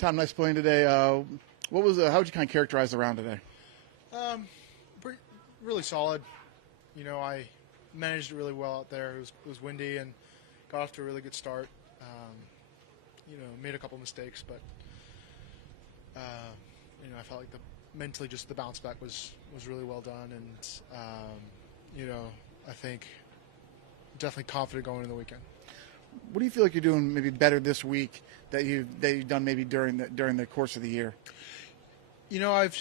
Tom, nice playing today. How would you kind of characterize the round today? Really solid. I managed it really well out there. It was windy and got off to a really good start. Made a couple mistakes, but I felt like mentally just the bounce back was really well done, and I think definitely confident going into the weekend. What do you feel like you're doing maybe better this week that you've done maybe during the course of the year? I've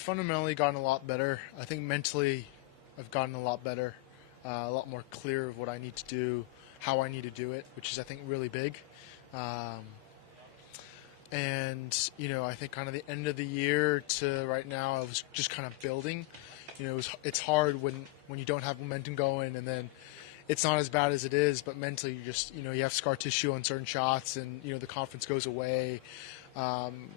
fundamentally gotten a lot better. I think mentally I've gotten a lot better, a lot more clear of what I need to do, how I need to do it, which is I think really big. I think kind of the end of the year to right now I was just kind of building. It's hard when you don't have momentum going, and then it's not as bad as it is, but mentally you just, you have scar tissue on certain shots, and, the confidence goes away. And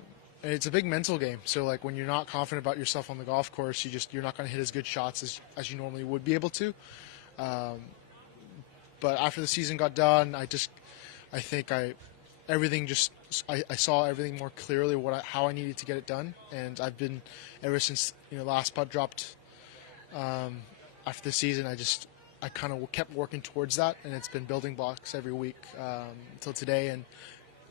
it's a big mental game. So, like, when you're not confident about yourself on the golf course, you're not going to hit as good shots as you normally would be able to. But after the season got done, I saw everything more clearly, how I needed to get it done. And I've been, ever since, last putt dropped after the season, I kind of kept working towards that, and it's been building blocks every week until today, and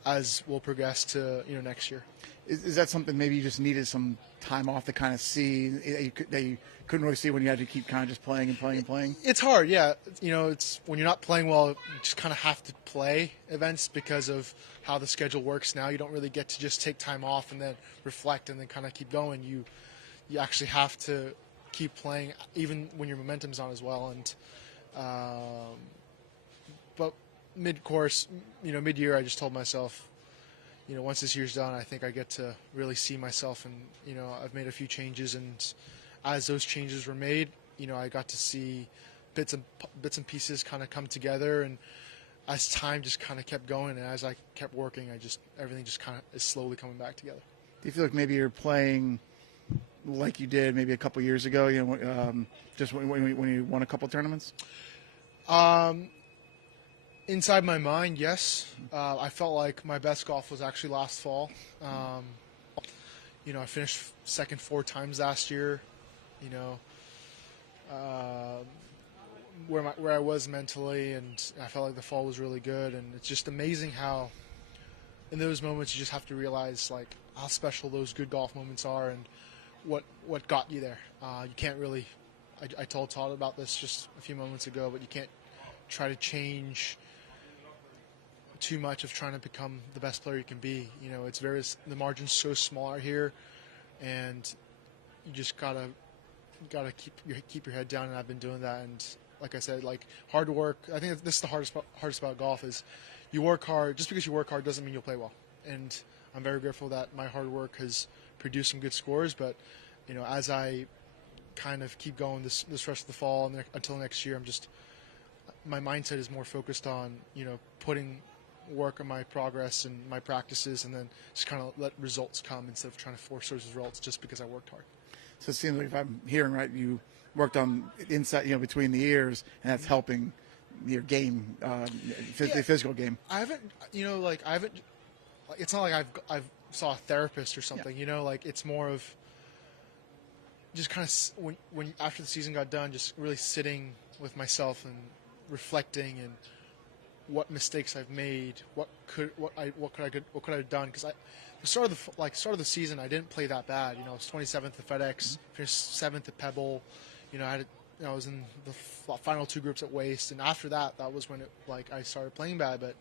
as we'll progress to next year. Is that something maybe you just needed some time off to kind of see that you couldn't really see when you had to keep kind of just playing and playing and playing? It's hard, yeah. It's when you're not playing well, you just kind of have to play events because of how the schedule works now. You don't really get to just take time off and then reflect and then kind of keep going. You actually have to keep playing even when your momentum's on as well. And but mid-course, mid-year, I just told myself, once this year's done, I think I get to really see myself, and I've made a few changes, and as those changes were made, I got to see bits and pieces kind of come together, and as time just kind of kept going, and as I kept working, everything just kind of is slowly coming back together. Do you feel like maybe you're playing like you did maybe a couple years ago? Just when you won a couple tournaments. Inside my mind, yes. I felt like my best golf was actually last fall. I finished second 4 times last year. Where I was mentally, and I felt like the fall was really good. And it's just amazing how, in those moments, you just have to realize like how special those good golf moments are, and what got you there. You can't really. I told Todd about this just a few moments ago, but you can't try to change too much of trying to become the best player you can be. The margin's so small out here, and you just gotta keep your head down. And I've been doing that. And like I said, like hard work. I think this is the hardest about golf is you work hard. Just because you work hard doesn't mean you'll play well. And I'm very grateful that my hard work has produced some good scores. But as I kind of keep going this rest of the fall and until next year, my mindset is more focused on putting work on my progress and my practices, and then just kind of let results come instead of trying to force those results just because I worked hard. So it seems like, if I'm hearing right, you worked on inside, between the ears, and that's helping your game, the physical game. I haven't, it's not like I've saw a therapist or something. Yeah. It's more of just kind of when after the season got done, just really sitting with myself and reflecting and what mistakes I've made, what could I have done, because the start of the season I didn't play that bad. I was 27th at FedEx, finished 7th at Pebble. I was in the final 2 groups at Waste, and after that was when I started playing bad. But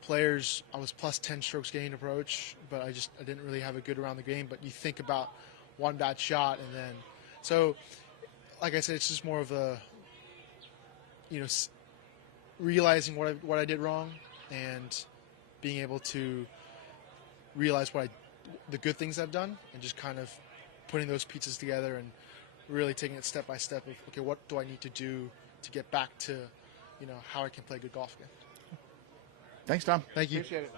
players, I was plus 10 strokes gained approach, but I didn't really have a good around the game. But you think about one bad shot, and then so like I said, it's just more of a realizing what I did wrong, and being able to realize the good things I've done, and just kind of putting those pieces together and really taking it step by step of, okay, what do I need to do to get back to how I can play good golf again. Thanks, Tom. Thank you. Appreciate it.